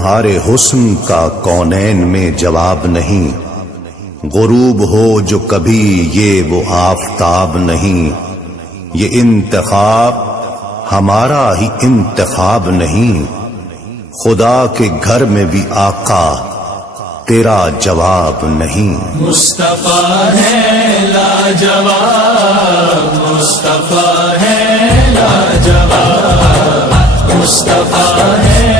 تمہارے حسن کا کونین میں جواب نہیں، غروب ہو جو کبھی یہ وہ آفتاب نہیں، یہ انتخاب ہمارا ہی انتخاب نہیں، خدا کے گھر میں بھی آقا تیرا جواب نہیں۔ مصطفیٰ ہے لاجواب، مصطفیٰ ہے لاجواب، مصطفیٰ ہے